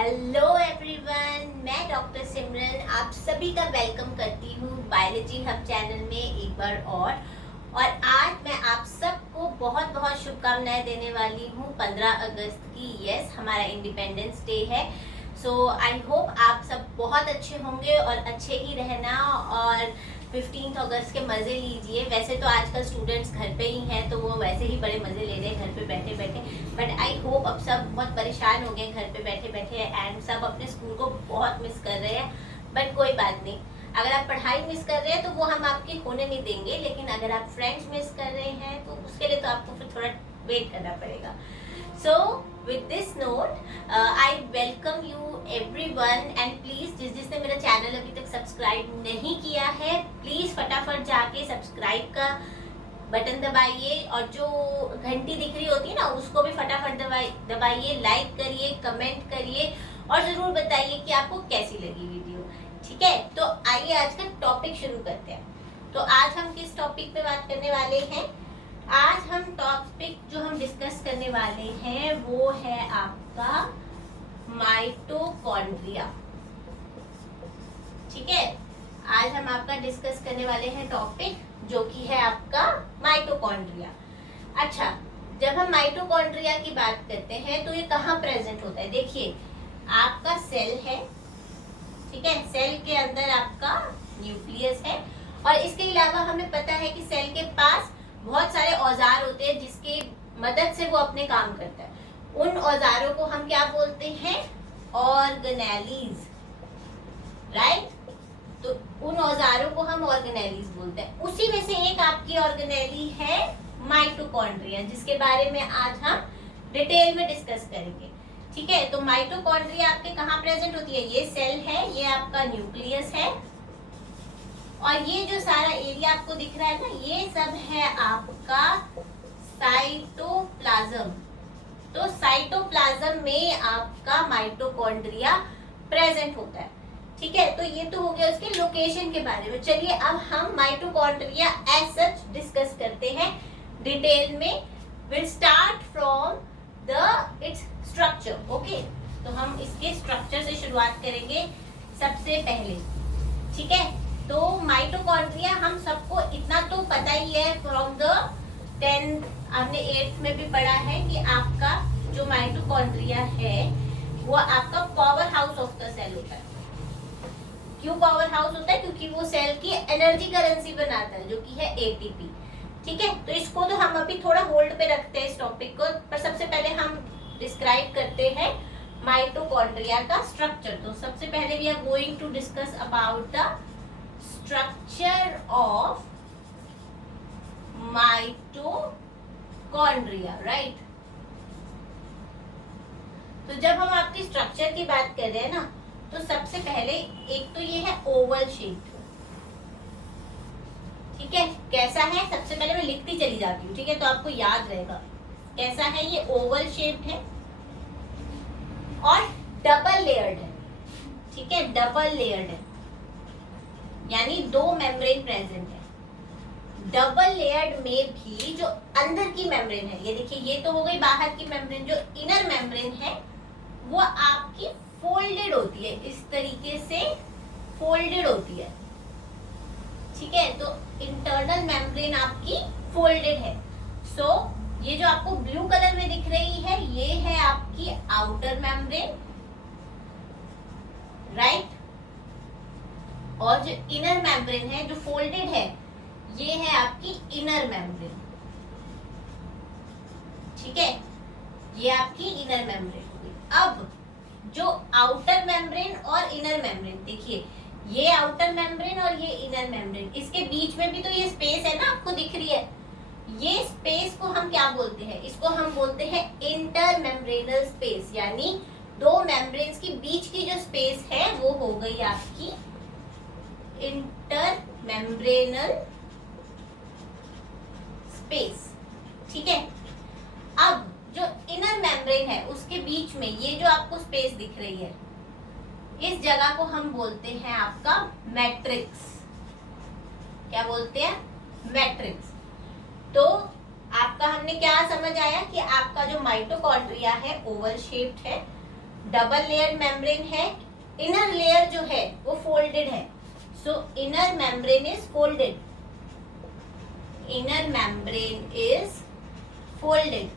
Hello everyone, मैं doctor सिमरन आप सभी का वेलकम करती हूँ बायोलॉजी हब चैनल में एक बार और आज मैं आप सबको बहुत बहुत शुभकामनाएं देने वाली हूँ 15 अगस्त की। यस, हमारा इंडिपेंडेंस डे है। सो आई होप आप सब बहुत अच्छे होंगे और अच्छे ही रहना और 15 अगस्त के मज़े लीजिए। वैसे तो आजकल स्टूडेंट्स घर पे ही हैं तो वो वैसे ही बड़े मज़े ले रहे हैं घर पे बैठे बैठे, बट आई होप अब सब बहुत परेशान हो गए घर पे बैठे बैठे एंड सब अपने स्कूल को बहुत मिस कर रहे हैं। बट कोई बात नहीं, अगर आप पढ़ाई मिस कर रहे हैं तो वो हम आपकी होने नहीं देंगे, लेकिन अगर आप फ्रेंड्स मिस कर रहे हैं तो उसके लिए तो आपको फिर थोड़ा वेट करना पड़ेगा। So with this note, I welcome you everyone and please जिसने मेरा चैनल अभी तक सब्सक्राइब नहीं किया है प्लीज फटाफट जाके सब्सक्राइब का बटन दबाइए और जो घंटी दिख रही होती है ना उसको भी फटाफट दबाइए, लाइक करिए, कमेंट करिए और जरूर बताइए कि आपको कैसी लगी वीडियो। ठीक है, तो आइए आज का टॉपिक शुरू करते हैं। तो आज हम किस टॉपिक पे बात करने वाले हैं? आज हम टॉपिक जो हम डिस्कस करने वाले हैं वो है आपका माइटोकॉन्ड्रिया। ठीक है, आज हम आपका डिस्कस करने वाले हैं टॉपिक जो कि है आपका माइटोकॉन्ड्रिया। अच्छा, जब हम माइटोकॉन्ड्रिया की बात करते हैं तो ये कहाँ प्रेजेंट होता है? देखिए, आपका सेल है, ठीक है, सेल के अंदर आपका न्यूक्लियस है और इसके अलावा हमें पता है कि सेल के पास बहुत सारे औजार होते हैं जिसकी मदद से वो अपने काम करता है। उन औजारों को हम क्या बोलते हैं? Organelles, right? तो उन औजारों को हम ऑर्गेनेलीज बोलते हैं। उसी में से एक आपकी ऑर्गेनेली है माइटोकॉन्ड्रिया, जिसके बारे में आज हम डिटेल में डिस्कस करेंगे। ठीक है, तो माइटोकॉन्ड्रिया आपके कहाँ प्रेजेंट होती है? ये सेल है, ये आपका न्यूक्लियस है और ये जो सारा एरिया आपको दिख रहा है ना, ये सब है आपका साइटोप्लाज्म। तो साइटोप्लाज्म में आपका माइटोकॉन्ड्रिया प्रेजेंट होता है। ठीक है, तो ये तो हो गया उसके लोकेशन के बारे में। चलिए अब हम माइटोकॉन्ड्रिया एज सच डिस्कस करते हैं डिटेल में। Will start from the its structure. Okay, तो हम इसके स्ट्रक्चर से शुरुआत करेंगे सबसे पहले। ठीक है, तो माइटोकॉन्ड्रिया हम सबको इतना तो पता ही है फ्रॉम द 10th, आपने 8th में भी पढ़ा है कि आपका जो माइटोकॉन्ड्रिया है वो आपका power house of the cell होता है। क्यों पावर हाउस होता है? क्योंकि वो सेल की एनर्जी करेंसी बनाता है जो कि है एटीपी। ठीक है, तो इसको तो हम अभी थोड़ा होल्ड पे रखते हैं इस टॉपिक को, पर सबसे पहले हम डिस्क्राइब करते हैं माइटोकॉन्ड्रिया का स्ट्रक्चर। तो सबसे पहले we are going to discuss about the structure of mitochondria, right? तो जब हम आपकी स्ट्रक्चर की बात कर रहे हैं ना, तो सबसे पहले एक तो ये है ओवल शेप। ठीक है, कैसा है? सबसे पहले मैं लिखती चली जाती हूँ, ठीक है, तो आपको याद रहेगा कैसा है। ये ओवल शेप है और डबल लेयर्ड है। ठीक है, डबल लेयर्ड है, यानी 2 मेम्ब्रेन प्रेजेंट है। डबल लेयर्ड में भी जो अंदर की मेम्ब्रेन है, ये देखिए, ये तो हो गई बाहर की मेम्ब्रेन। जो इनर मेम्ब्रेन है वो आपकी फोल्डेड होती है, इस तरीके से फोल्डेड होती है। ठीक है, तो इंटरनल मेम्ब्रेन आपकी फोल्डेड है। सो ये जो आपको ब्लू कलर में दिख रही है ये है आपकी आउटर मेम्ब्रेन, राइट? और जो इनर मेम्ब्रेन है जो फोल्डेड है ये है आपकी इनर मेम्ब्रेन। ठीक है, ये आपकी इनर मेम्ब्रेन होगी। अब जो आउटर मेम्ब्रेन और इनर मेम्ब्रेन, देखिए, ये आउटर मेम्ब्रेन और ये इनर मेम्ब्रेन, इसके बीच में भी तो ये स्पेस है ना, आपको दिख रही है। ये स्पेस को हम क्या बोलते हैं? इसको हम बोलते हैं इंटर मेम्ब्रेनल स्पेस, यानी 2 मेम्ब्रेन्स के बीच की जो स्पेस है वो हो गई आपकी इंटर मेम्ब्रेनल स्पेस। ठीक है, अब जो इनर मेम्ब्रेन है उसके बीच में ये जो आपको स्पेस दिख रही है, इस जगह को हम बोलते हैं आपका मैट्रिक्स। क्या बोलते हैं? मैट्रिक्स। तो आपका हमने क्या समझ आया कि आपका जो माइटोकॉन्ड्रिया है ओवल शेप्ड है डबल लेयर मेम्ब्रेन है, इनर लेयर जो है वो फोल्डेड है, सो inner membrane is folded, inner membrane is folded,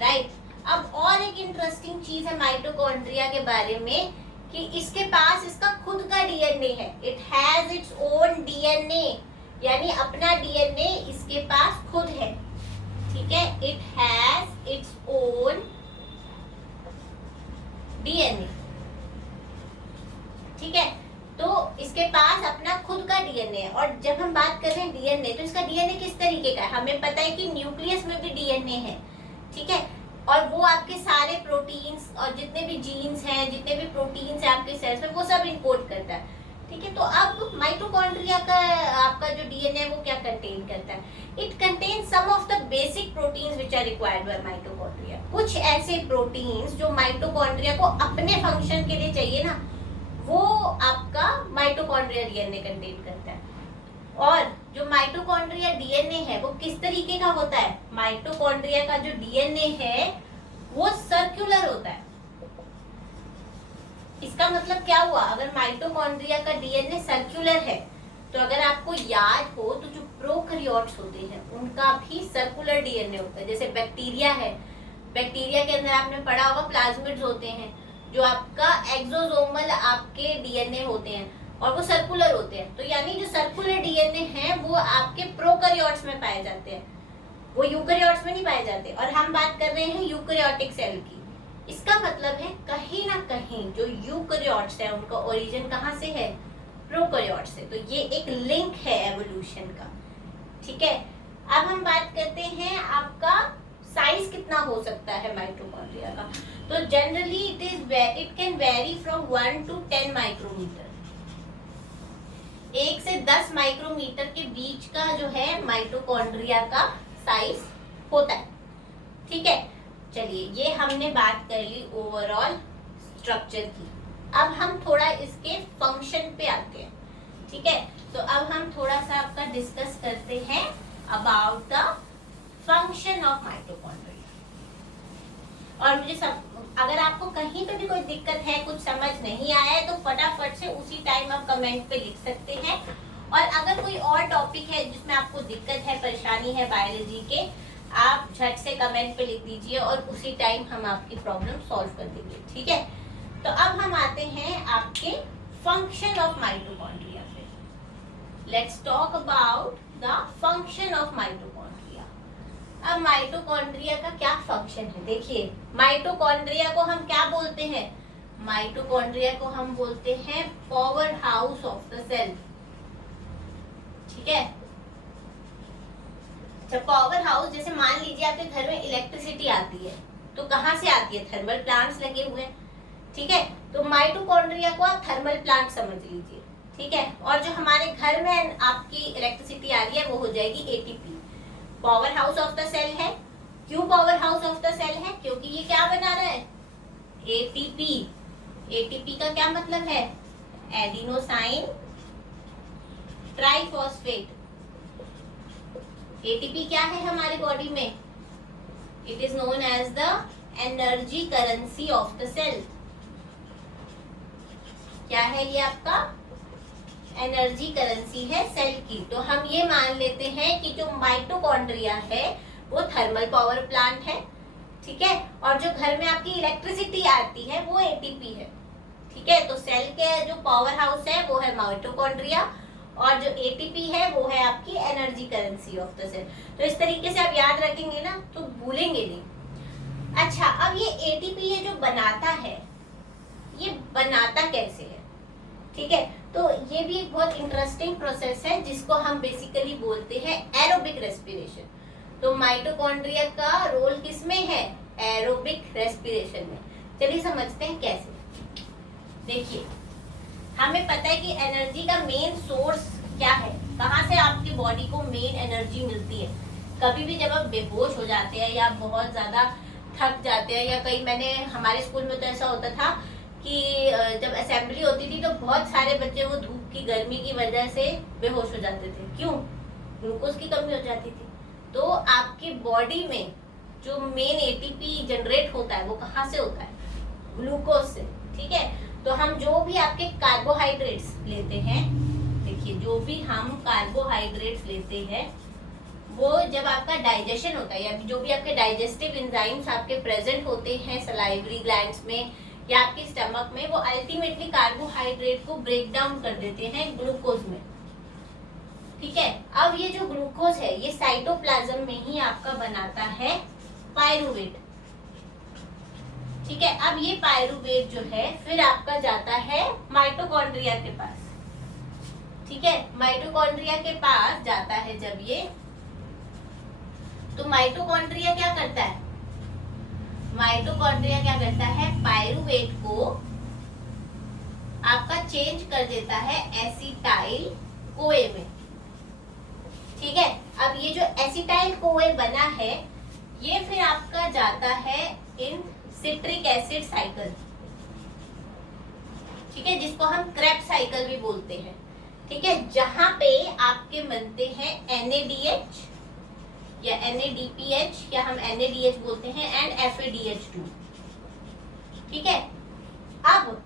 right. अब और एक इंटरेस्टिंग चीज है माइटोकॉन्ड्रिया के बारे में कि इसके पास इसका खुद का डीएनए है, it has its own DNA, यानी अपना डीएनए इसके पास खुद है, ठीक है, it has its own DNA, ठीक है। तो इसके पास अपना खुद का डीएनए है। और जब हम बात कर रहे हैं डीएनए, तो इसका डीएनए किस तरीके का है, हमें पता है कि न्यूक्लियस में भी डीएनए है, ठीक है, और वो आपके सारे प्रोटीन्स और जितने भी जीन्स हैं, जितने भी प्रोटीन्स हैं आपके सेल्स में, वो सब इनकोड करता है, ठीक है। तो अब माइटोकॉन्ड्रिया का आपका जो डीएनए है वो क्या कंटेन करता है, it contains some of the basic proteins which are required by mitochondria, कुछ ऐसे प्रोटीन्स जो माइटोकॉन्ड्रिया को अपने फंक्शन के लिए चाहिए ना, वो आपका माइटोकॉन्ड्रिया डीएनए कंटेन करता है। और जो माइटोकॉन्ड्रिया डीएनए है वो किस तरीके का होता है, माइटोकॉन्ड्रिया का जो डीएनए है वो सर्कुलर होता है। इसका मतलब क्या हुआ, अगर माइटोकॉन्ड्रिया का डीएनए सर्कुलर है, तो अगर आपको याद हो तो जो प्रोकैरियोट्स होते हैं उनका भी सर्कुलर डीएनए होता है। जैसे बैक्टीरिया है, बैक्टीरिया के अंदर आपने पढ़ा होगा प्लाज्मिड्स होते हैं, जो आपका एक्सोसोमल आपके डीएनए होते हैं और वो सर्कुलर होते हैं। तो यानी जो सर्कुलर डीएनए हैं वो आपके प्रोकैरियोट्स में पाए जाते हैं, वो यूकैरियोट्स में नहीं पाए जाते। और हम बात कर रहे हैं यूकैरियोटिक सेल की। इसका मतलब है कहीं ना कहीं जो यूकैरियोट्स है उनका ओरिजिन कहाँ से है, प्रोकैरियोट से। तो ये एक लिंक है एवोल्यूशन का, ठीक है। अब हम बात करते हैं आपका साइज कितना हो सकता है माइटोकॉन्ड्रिया का। तो generally it can vary from 1 to 10 micrometre, 1 से 10 माइक्रोमीटर के बीच का जो है माइटोकॉन्ड्रिया का साइज होता है, ठीक है। चलिए, ये हमने बात कर ली ओवरऑल स्ट्रक्चर की। अब हम थोड़ा इसके फंक्शन पे आते हैं, ठीक है। तो अब हम थोड़ा सा आपका डिस्कस करते हैं about the function of mitochondria. और मुझे सब, अगर आपको कहीं पे भी कोई दिक्कत है, कुछ समझ नहीं आया है, तो फटाफट से उसी टाइम आप कमेंट पे लिख सकते हैं। और अगर कोई और टॉपिक है जिसमें आपको दिक्कत है, परेशानी है बायोलॉजी के, आप झट से कमेंट पे लिख दीजिए और उसी टाइम हम आपकी प्रॉब्लम सॉल्व कर देंगे, ठीक है। तो अब हम आते हैं आपके फंक्शन ऑफ माइटोकॉन्ड्रिया पे। Let's talk about the function of mitochondria. अब माइटोकॉन्ड्रिया का क्या फंक्शन है, देखिए, माइटोकॉन्ड्रिया को हम क्या बोलते हैं, माइटोकॉन्ड्रिया को हम बोलते हैं power house of the cell, ठीक है। जब पावर हाउस, जैसे मान लीजिए आपके घर में इलेक्ट्रिसिटी आती है, तो कहाँ से आती है, थर्मल प्लांट्स लगे हुए हैं, ठीक है। तो माइटोकॉन्ड्रिया को आप थर्मल प्लांट समझ लीजिए, ठीक है। और जो हमारे घर में आपकी इलेक्ट्रिसिटी आ रही है वो हो जाएगी ATP, power house of the cell है। क्यों power house of the cell है, क्योंकि ये क्या बना रहा है, एटीपी। एटीपी का क्या मतलब है, एडिनोसाइन ट्राइफॉस्फेट। एटीपी क्या है हमारी बॉडी में, it is known as the energy currency of the cell. क्या है ये आपका, एनर्जी करेंसी है सेल की। तो हम ये मान लेते हैं कि जो माइटोकॉन्ड्रिया है वो थर्मल पावर प्लांट है, ठीक है। और जो घर में आपकी इलेक्ट्रिसिटी आती है वो एटीपी है, ठीक है। तो सेल के जो पावर हाउस है वो है माइटोकॉन्ड्रिया, और जो एटीपी है वो है आपकी energy currency of the cell. तो इस तरीके से आप याद रखेंगे ना तो भूलेंगे नहीं। अच्छा, अब ये एटीपी ये जो बनाता है, ये बनाता कैसे है, ठीक है। तो ये भी एक बहुत इंटरेस्टिंग प्रोसेस है जिसको हम बेसिकली बोलते हैं एरोबिक रेस्पिरेशन। तो माइटोकॉन्ड्रिया का रोल किसमें है, एरोबिक रेस्पिरेशन में। चलिए समझते हैं कैसे। देखिए, हमें पता है कि एनर्जी का मेन सोर्स क्या है, कहाँ से आपकी बॉडी को मेन एनर्जी मिलती है। कभी भी जब आप बेहोश हो जाते हैं या बहुत ज्यादा थक जाते हैं, या कई, मैंने हमारे स्कूल में तो ऐसा होता था कि जब असेंबली होती थी तो बहुत सारे बच्चे वो धूप की गर्मी की वजह से बेहोश हो जाते थे। क्यों, ग्लूकोज की कमी हो जाती थी। तो आपकी बॉडी में जो मेन एटीपी जनरेट होता है वो कहाँ से होता है, ग्लूकोज से। ठीक है, तो हम जो भी आपके कार्बोहाइड्रेट्स लेते हैं, देखिए जो भी हम कार्बोहाइड्रेट्स लेते हैं वो जब आपका डाइजेशन होता है या जो भी आपके डाइजेस्टिव एंजाइम्स आपके प्रेजेंट होते हैं सलाइवरी ग्लैंड्स में या आपके स्टमक में, वो अल्टीमेटली कार्बोहाइड्रेट को ब्रेक डाउन कर देते हैं ग्लूकोज में। ठीक है, अब ये जो ग्लूकोज है ये साइटोप्लाज्म में ही आपका बनाता है पायरूवेट। ठीक है, अब ये पायरूवेट जो है फिर आपका जाता है माइटोकॉन्ड्रिया के पास। ठीक है, माइटोकॉन्ड्रिया के पास जाता है जब ये, तो माइटोकॉन्ड्रिया क्या करता है, माइटोकॉन्ड्रिया क्या करता है, पायरूवेट को आपका चेंज कर देता है एसिटाइल कोए में। ठीक है, अब ये जो एसिटाइल कोए बना है ये फिर आपका जाता है इन सिट्रिक एसिड साइकिल। ठीक है, जिसको हम क्रेब्स साइकिल भी बोलते हैं। ठीक है, जहां पे आपके बनते हैं NADH या NADPH या हम NADH बोलते हैं एंड FADH2। ठीक है, अब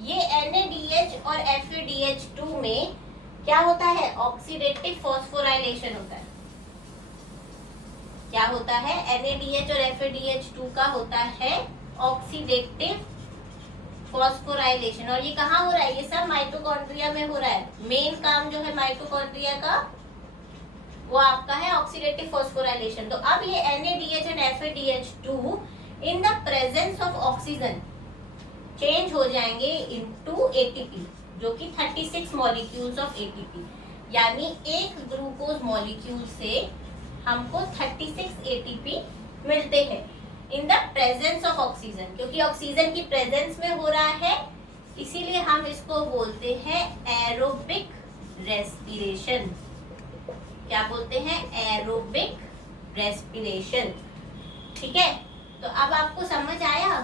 ये NADH और FADH2 में क्या होता है, ऑक्सीडेटिव फॉस्फोराइलेशन होता है। क्या होता है, NADH और FADH2 का होता है ऑक्सीडेटिव फॉस्फोराइलेशन। और ये कहाँ हो रहा है, ये सब माइटोकॉन्ड्रिया में हो रहा है। मेन काम जो है माइटोकॉन्ड्रिया का वो आपका है ऑक्सीडेटिव फॉस्फोराइलेशन। तो अब ये NADH and FADH2 in the presence of oxygen change हो जाएंगे इनटू ATP, जो कि 36 मॉलिक्यूल्स ऑफ ATP, यानी एक ग्लूकोज मॉलिक्यूल से हमको 36 ATP मिलते हैं in the presence of oxygen. क्योंकि ऑक्सीजन की प्रेजेंस में हो रहा है इसीलिए हम इसको बोलते हैं एरोबिक रेस्पिरेशन। क्या बोलते हैं, एरोबिक रेस्पिरेशन। ठीक है, तो अब आपको समझ आया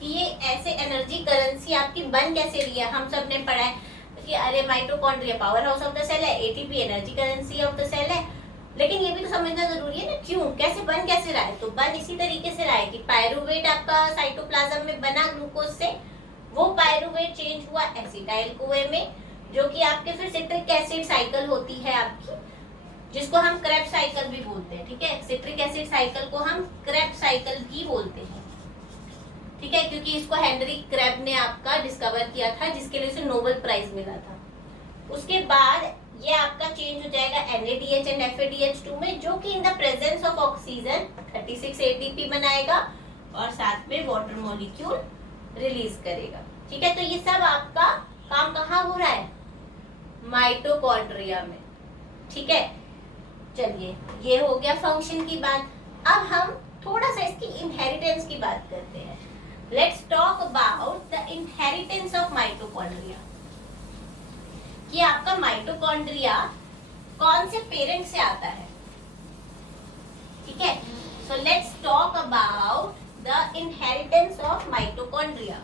कि ये ऐसे एनर्जी करेंसी आपकी बन कैसे रही है। हम सब ने पढ़ा है कि अरे mitochondria power house of the cell है, ATP energy currency of the cell है, लेकिन ये भी तो समझना जरूरी है ना, क्यों, कैसे बन कैसे रहा है। तो बन इसी तरीके से रहा है कि पायरूवेट आपका साइटोप्लाज्म में बना ग्लूकोज से, वो पायरूवेट चेंज हुआ एसिटाइल कोए में, जो कि आपके फिर सिट्रिक एसिड साइकिल होती है आपकी, जिसको हम क्रेब्स साइकिल भी बोलते हैं। ठीक है, सिट्रिक एसिड साइकिल को हम क्रेब्स साइकिल भी बोलते हैं। ठीक है, क्योंकि इसको हेनरी क्रेब ने आपका डिस्कवर किया था, जिसके लिए उसे नोबेल प्राइज मिला था। उसके बाद ये आपका चेंज हो जाएगा NADH एंड FADH2 में, जो कि in the presence of oxygen 36 ATP बनाएगा और साथ में वाटर मॉलिक्यूल रिलीज करेगा। ठीक है, तो ये सब आपका काम कहाँ हो रहा है, माइटोकॉन्ड्रिया में। ठीक है, चलिए ये हो गया फंक्शन की बात। अब हम थोड़ा सा इसकी इनहेरिटेंस की बात करते हैं। Let's talk about the inheritance of mitochondria, कि आपका माइटोकॉन्ड्रिया कौन से पेरेंट से आता है। ठीक है, so let's talk about the inheritance of mitochondria.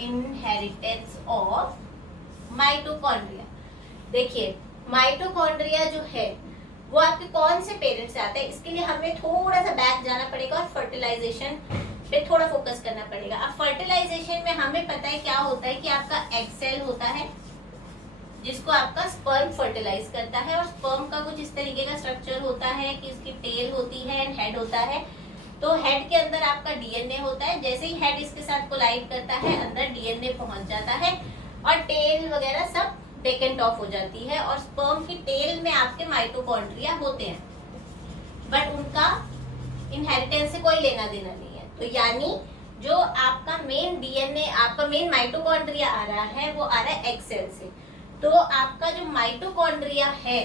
Inheritance of mitochondria, देखिए माइटोकॉन्ड्रिया जो है वो आपके कौन से पेरेंट से आता है, इसके लिए हमें थोड़ा सा बैक जाना पड़ेगा और फर्टिलाइजेशन पे थोड़ा फोकस करना पड़ेगा। अब फर्टिलाइजेशन में हमें पता है क्या होता है कि आपका एग सेल होता है जिसको आपका स्पर्म फर्टिलाइज करता है, और स्पर्म का कुछ इस तरीके का स्ट्रक्चर होता है कि इसकी टेल होती है एंड हेड होता है। तो हेड के अंदर आपका DNA होता है, जैसे ही हेड इसके साथ कोलाइड करता है अंदर DNA पहुंच जाता है और टेल वगैरह सब टेकन ऑफ हो जाती है, और स्पर्म की टेल में आपके माइटोकॉन्ड्रिया होते हैं, बट उनका इनहेरिटेंस से कोई लेना देना नहीं है। तो यानी जो आपका मेन DNA, आपका मेन माइटोकॉन्ड्रिया आ रहा है वो आ रहा है एग सेल से। तो आपका जो माइटोकॉन्ड्रिया है,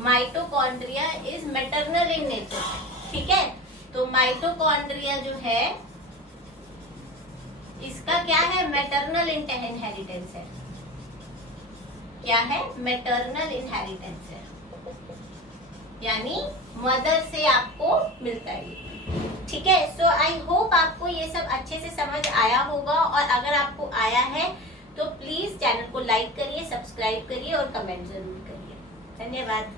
mitochondria is maternal in nature. ठीक है, तो माइटोकॉन्ड्रिया जो है इसका क्या है, मैटरनल इनहेरिटेंस है। क्या है, मैटरनल इनहेरिटेंस है, यानी मदर से आपको मिलता है। ठीक है, सो आई होप आपको ये सब अच्छे से समझ आया होगा, और अगर आपको आया है तो प्लीज चैनल को लाइक करिए, सब्सक्राइब करिए और कमेंट जरूर करिए। धन्यवाद।